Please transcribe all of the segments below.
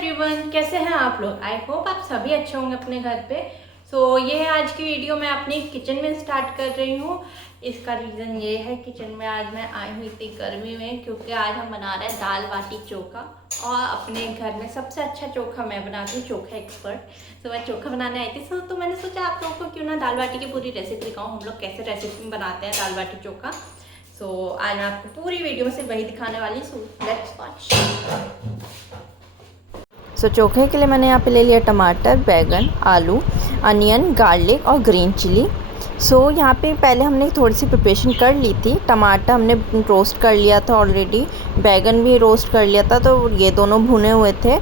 Everyone, कैसे हैं आप लोग। आई होप आप सभी अच्छे होंगे अपने घर पे। ये है आज की वीडियो। मैं अपनी किचन में स्टार्ट कर रही हूँ। इसका रीज़न ये है, किचन में आज मैं आई हुई थी गर्मी में, क्योंकि आज हम बना रहे हैं दाल बाटी चोखा। और अपने घर में सबसे अच्छा चोखा मैं बनाती हूँ, चोखा एक्सपर्ट। मैं चोखा बनाने आई थी। तो मैंने सोचा आप लोगों को क्यों ना दाल बाटी की पूरी रेसिपी दिखाऊँ, हम लोग कैसे रेसिपी में बनाते हैं दाल बाटी चोखा। आज मैं आपको पूरी वीडियो में सिर्फ वही दिखाने वाली हूँ। Let's watch. चोखे के लिए मैंने यहाँ पे ले लिया टमाटर, बैगन, आलू, अनियन, गार्लिक और ग्रीन चिली। यहाँ पे पहले हमने थोड़ी सी प्रिपरेशन कर ली थी। टमाटर हमने रोस्ट कर लिया था ऑलरेडी, बैगन भी रोस्ट कर लिया था, तो ये दोनों भुने हुए थे।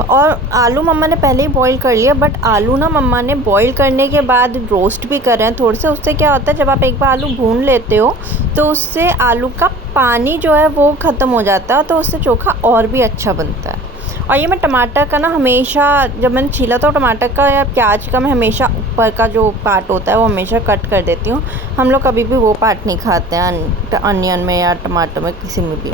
और आलू मम्मा ने पहले ही बॉईल कर लिया, बट आलू ना मम्मा ने बॉईल करने के बाद रोस्ट भी कर रहे हैं थोड़े से। उससे क्या होता है, जब आप एक बार आलू भून लेते हो तो उससे आलू का पानी जो है वो ख़त्म हो जाता है, तो उससे चोखा और भी अच्छा बनता है। और ये मैं टमाटर का ना हमेशा, जब मैंने छीला था टमाटर का या प्याज का, मैं हमेशा ऊपर का जो पार्ट होता है वो हमेशा कट कर देती हूँ। हम लोग कभी भी वो पार्ट नहीं खाते हैं अनियन में या टमाटर में, किसी में भी।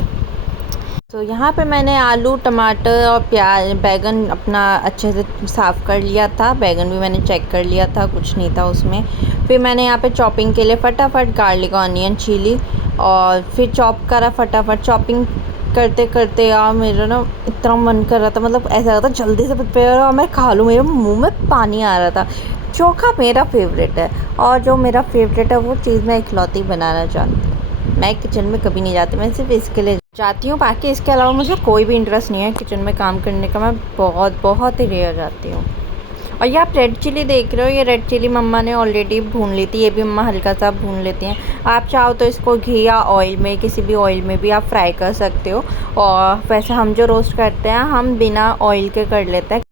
यहाँ पे मैंने आलू, टमाटर और प्याज, बैगन अपना अच्छे से साफ़ कर लिया था। बैगन भी मैंने चेक कर लिया था, कुछ नहीं था उसमें। फिर मैंने यहाँ पे चॉपिंग के लिए फटाफट गार्लिक और अनियन छीली और फिर चॉप करा फटाफट। चॉपिंग करते करते यार मेरा ना इतना मन कर रहा था, मतलब ऐसा लगा था जल्दी से प्रिपेयर और मैं खा लूँ, मेरे मुंह में पानी आ रहा था। चोखा मेरा फेवरेट है, और जो मेरा फेवरेट है वो चीज़ मैं इकलौती बनाना चाहती हूँ। मैं किचन में कभी नहीं जाती, मैं सिर्फ इसके लिए जाती हूँ। बाकी इसके अलावा मुझे कोई भी इंटरेस्ट नहीं है किचन में काम करने का। मैं बहुत ही रेयर जाती हूँ। और ये आप रेड चिली देख रहे हो, ये रेड चिली मम्मा ने ऑलरेडी भून ली थी। ये भी मम्मा हल्का सा भून लेती हैं। आप चाहो तो इसको घी या ऑयल में, किसी भी ऑयल में भी आप फ्राई कर सकते हो। और वैसे हम जो रोस्ट करते हैं हम बिना ऑयल के कर लेते हैं।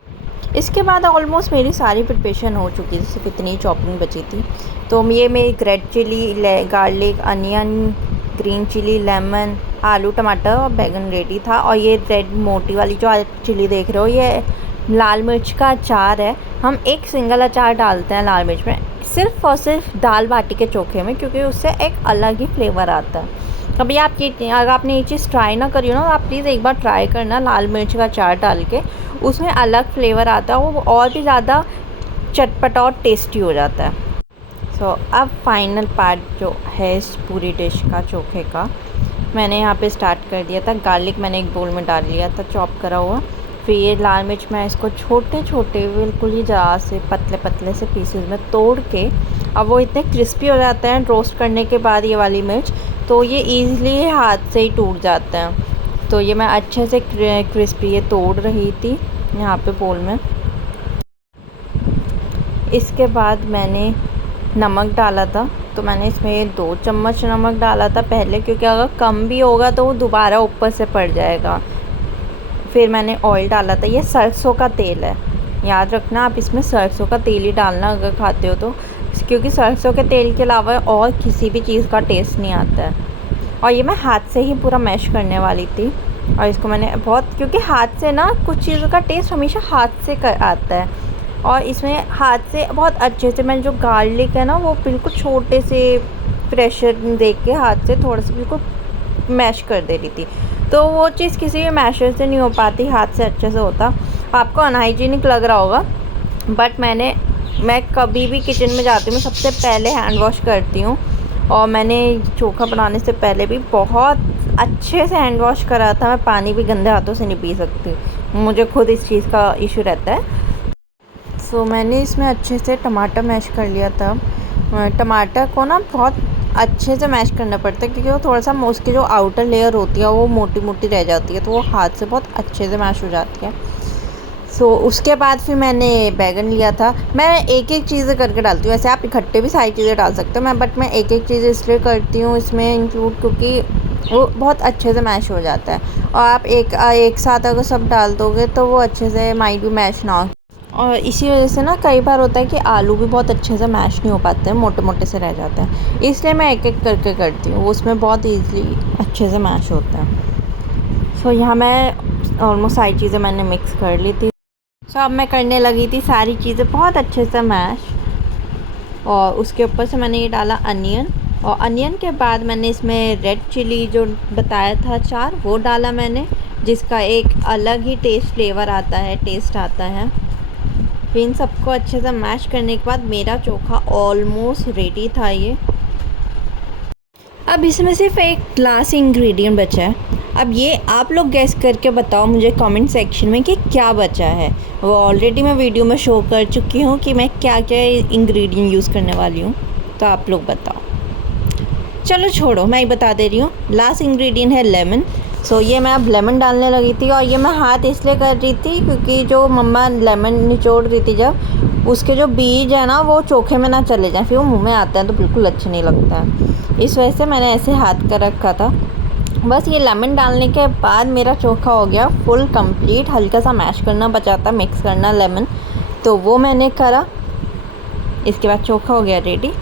इसके बाद ऑलमोस्ट मेरी सारी प्रिपरेशन हो चुकी थी, सिर्फ इतनी चॉपिंग बची थी। तो ये मेरी red chilli, garlic, onion, green chilli, lemon, आलू, टमाटर और बैगन रेडी था। और ये रेड मोटी वाली जो चिली देख रहे हो, ये लाल मिर्च का अचार है। हम एक सिंगल अचार डालते हैं लाल मिर्च में, सिर्फ़ और सिर्फ दाल बाटी के चोखे में, क्योंकि उससे एक अलग ही फ्लेवर आता है। कभी आप अगर आपने ये चीज़ ट्राई ना करी हो ना, तो आप प्लीज़ एक बार ट्राई करना। लाल मिर्च का अचार डाल के उसमें अलग फ्लेवर आता है, वो और भी ज़्यादा चटपटा और टेस्टी हो जाता है। अब फाइनल पार्ट जो है इस पूरी डिश का, चोखे का, मैंने यहाँ पे स्टार्ट कर दिया था। गार्लिक मैंने एक बोल में डाल लिया था चॉप करा हुआ। फिर ये लाल मिर्च मैं इसको छोटे छोटे बिल्कुल ही ज़रा से पतले पतले से पीसेस में तोड़ के, अब वो इतने क्रिस्पी हो जाते हैं रोस्ट करने के बाद ये वाली मिर्च, तो ये ईज़िली हाथ से ही टूट जाते हैं। तो ये मैं अच्छे से क्रिस्पी ये तोड़ रही थी यहाँ पे बोल में। इसके बाद मैंने नमक डाला था, तो मैंने इसमें 2 चम्मच नमक डाला था पहले, क्योंकि अगर कम भी होगा तो वो दोबारा ऊपर से पड़ जाएगा। फिर मैंने ऑयल डाला था, ये सरसों का तेल है, याद रखना आप इसमें सरसों का तेल ही डालना अगर खाते हो तो, क्योंकि सरसों के तेल के अलावा और किसी भी चीज़ का टेस्ट नहीं आता है। और ये मैं हाथ से ही पूरा मैश करने वाली थी। और इसको मैंने क्योंकि हाथ से ना कुछ चीज़ों का टेस्ट हमेशा हाथ से आता है, और इसमें हाथ से बहुत अच्छे से मैंने जो गार्लिक है ना वो बिल्कुल छोटे से प्रेशर दे के हाथ से थोड़ा सा बिल्कुल मैश कर दे रही थी। तो वो चीज़ किसी भी मैशर से नहीं हो पाती, हाथ से अच्छे से होता। आपको अनहाइजीनिक लग रहा होगा, बट मैं कभी भी किचन में जाती हूँ सबसे पहले हैंड वॉश करती हूँ। और मैंने चोखा बनाने से पहले भी बहुत अच्छे से हैंड वॉश करा था। मैं पानी भी गंदे हाथों से नहीं पी सकती, मुझे खुद इस चीज़ का इशू रहता है। मैंने इसमें अच्छे से टमाटर मैश कर लिया था। टमाटर को ना बहुत अच्छे से मैश करना पड़ता है, क्योंकि वो थोड़ा सा उसकी जो आउटर लेयर होती है वो मोटी मोटी रह जाती है, तो वो हाथ से बहुत अच्छे से मैश हो जाती है। उसके बाद फिर मैंने बैगन लिया था। मैं एक एक चीज़ें करके डालती हूँ, ऐसे आप इकट्ठे भी सारी चीज़ें डाल सकते हो, मैं एक एक चीज़ इसलिए करती हूँ इसमें इंक्लूड, क्योंकि वो बहुत अच्छे से मैश हो जाता है। और आप एक साथ अगर सब डाल दोगे तो वो अच्छे से माइट भी मैश ना हो। और इसी वजह से ना कई बार होता है कि आलू भी बहुत अच्छे से मैश नहीं हो पाते हैं, मोटे मोटे से रह जाते हैं, इसलिए मैं एक एक करके करती हूँ, उसमें बहुत ईज़िली अच्छे से मैश होता है। यहाँ मैं ऑलमोस्ट सारी चीज़ें मैंने मिक्स कर ली थी। अब मैं करने लगी थी सारी चीज़ें बहुत अच्छे से मैश। और उसके ऊपर से मैंने ये डाला अनियन, और अनियन के बाद मैंने इसमें रेड चिली जो बताया था अचार वो डाला मैंने। जिसका एक अलग ही टेस्ट आता है। फिर इन सबको अच्छे से मैश करने के बाद मेरा चोखा ऑलमोस्ट रेडी था ये। अब इसमें सिर्फ एक लास्ट इंग्रेडिएंट बचा है। अब ये आप लोग गैस करके बताओ मुझे कमेंट सेक्शन में कि क्या बचा है। वो ऑलरेडी मैं वीडियो में शो कर चुकी हूँ कि मैं क्या क्या इंग्रेडिएंट यूज़ करने वाली हूँ, तो आप लोग बताओ। चलो छोड़ो, मैं ही बता दे रही हूँ। लास्ट इंग्रेडिएंट है लेमन। सो ये मैं अब लेमन डालने लगी थी, और ये मैं हाथ इसलिए कर रही थी क्योंकि जो मम्मा लेमन निचोड़ रही थी जब, उसके जो बीज है ना वो चोखे में ना चले जाएं, फिर वो मुंह में आते हैं तो बिल्कुल अच्छा नहीं लगता है। इस वजह से मैंने ऐसे हाथ कर रखा था। बस ये लेमन डालने के बाद मेरा चोखा हो गया फुल कंप्लीट। हल्का सा मैश करना बचा था, मिक्स करना लेमन, तो वो मैंने करा। इसके बाद चोखा हो गया रेडी।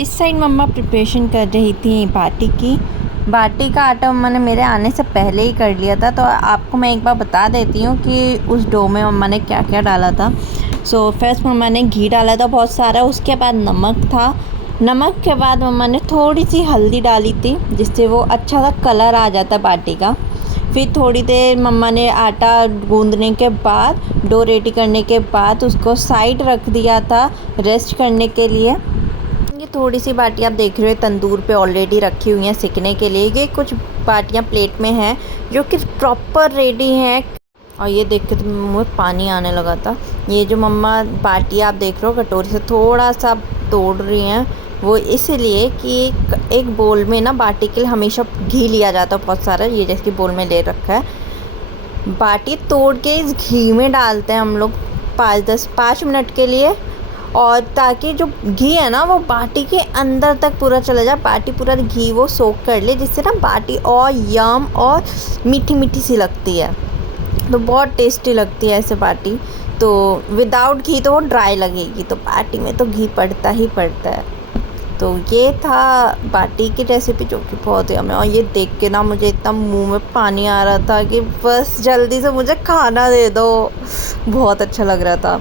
इस साइड मम्मा प्रिपरेशन कर रही थी बाटी का आटा मम्मा ने मेरे आने से पहले ही कर लिया था। तो आपको मैं एक बार बता देती हूँ कि उस डो में मम्मा ने क्या क्या डाला था। सो फर्स्ट मम्मा ने घी डाला था बहुत सारा, उसके बाद नमक था। नमक के बाद मम्मा ने थोड़ी सी हल्दी डाली थी, जिससे वो अच्छा सा कलर आ जाता बाटी का। फिर थोड़ी देर मम्मा ने आटा गूंदने के बाद, डो रेडी करने के बाद उसको साइड रख दिया था रेस्ट करने के लिए। ये थोड़ी सी बाटी आप देख रहे हो तंदूर पे ऑलरेडी रखी हुई हैं सिकने के लिए। ये कुछ बाटियाँ प्लेट में हैं जो कि प्रॉपर रेडी हैं। और ये देख के तो मुँह में पानी आने लगा था। ये जो मम्मा बाटी आप देख रहे हो कटोरी से थोड़ा सा तोड़ रही हैं, वो इसलिए कि एक बोल में ना बाटी के लिए हमेशा घी लिया जाता है बहुत सारा। ये जैसे बोल में ले रखा है, बाटी तोड़ के इस घी में डालते हैं हम लोग 5 मिनट के लिए, और ताकि जो घी है ना वो बाटी के अंदर तक पूरा चला जाए, बाटी पूरा घी वो सोख कर ले, जिससे ना बाटी और यम और मीठी मीठी सी लगती है। तो बहुत टेस्टी लगती है ऐसे बाटी। तो विदाउट घी तो वो ड्राई लगेगी, तो बाटी में तो घी पड़ता ही पड़ता है। तो ये था बाटी की रेसिपी जो कि बहुत यम्मी। और ये देख के ना मुझे इतना मुंह में पानी आ रहा था कि बस जल्दी से मुझे खाना दे दो, बहुत अच्छा लग रहा था।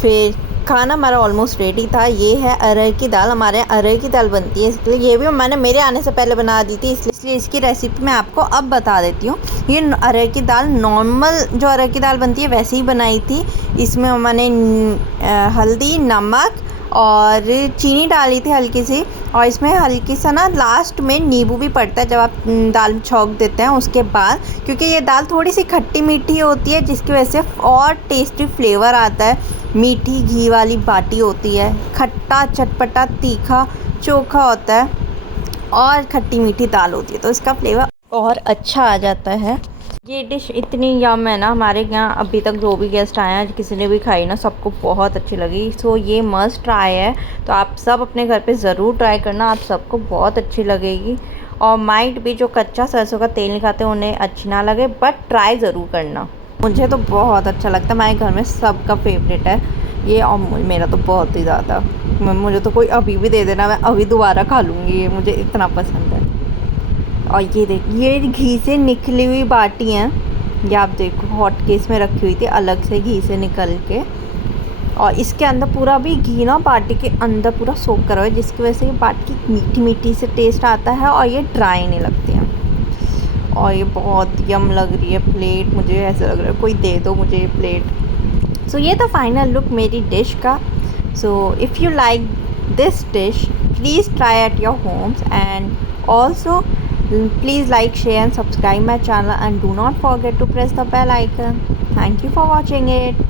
फिर खाना हमारा ऑलमोस्ट रेडी था। ये है अरहर की दाल, हमारे यहाँ अरहर की दाल बनती है, इसलिए ये भी मैंने मेरे आने से पहले बना दी थी, इसलिए इसकी रेसिपी मैं आपको अब बता देती हूँ। ये अरहर की दाल नॉर्मल जो अरहर की दाल बनती है वैसे ही बनाई थी। इसमें मैंने हल्दी, नमक और चीनी डाली थी हल्की सी, और इसमें हल्की सा ना लास्ट में नींबू भी पड़ता है जब आप दाल छौंक देते हैं उसके बाद, क्योंकि ये दाल थोड़ी सी खट्टी मीठी होती है, जिसकी वजह से और टेस्टी फ्लेवर आता है। मीठी घी वाली बाटी होती है, खट्टा चटपटा तीखा चोखा होता है, और खट्टी मीठी दाल होती है, तो इसका फ्लेवर और अच्छा आ जाता है। ये डिश इतनी यम है ना, हमारे यहाँ अभी तक जो भी गेस्ट आए हैं किसी ने भी खाई ना, सबको बहुत अच्छी लगी। सो ये मस्ट ट्राई है, तो आप सब अपने घर पे ज़रूर ट्राई करना, आप सबको बहुत अच्छी लगेगी। और माइट भी जो कच्चा सरसों का तेल नहीं खाते उन्हें अच्छी ना लगे, बट ट्राई ज़रूर करना। मुझे तो बहुत अच्छा लगता है, हमारे घर में सबका फेवरेट है ये, और मेरा तो बहुत ही ज़्यादा। मुझे तो कोई अभी भी दे देना, मैं अभी दोबारा खा लूँगी, ये मुझे इतना पसंद है। और ये देखिए ये घी से निकली हुई बाटी हैं, ये आप देखो हॉट केस में रखी हुई थी अलग से घी से निकल के, और इसके अंदर पूरा भी घी ना बाटी के अंदर पूरा सोख करा हुआ है, जिसकी वजह से ये बाटी मीठी मीठी से टेस्ट आता है, और ये ड्राई नहीं लगती हैं। और ये बहुत यम लग रही है प्लेट, मुझे ऐसा लग रहा है कोई दे दो मुझे ये प्लेट। सो ये था फाइनल लुक मेरी डिश का। So if you like this dish please try at your homes, and also please like, share and subscribe my channel, and do not forget to press the bell icon. Thank you for watching it.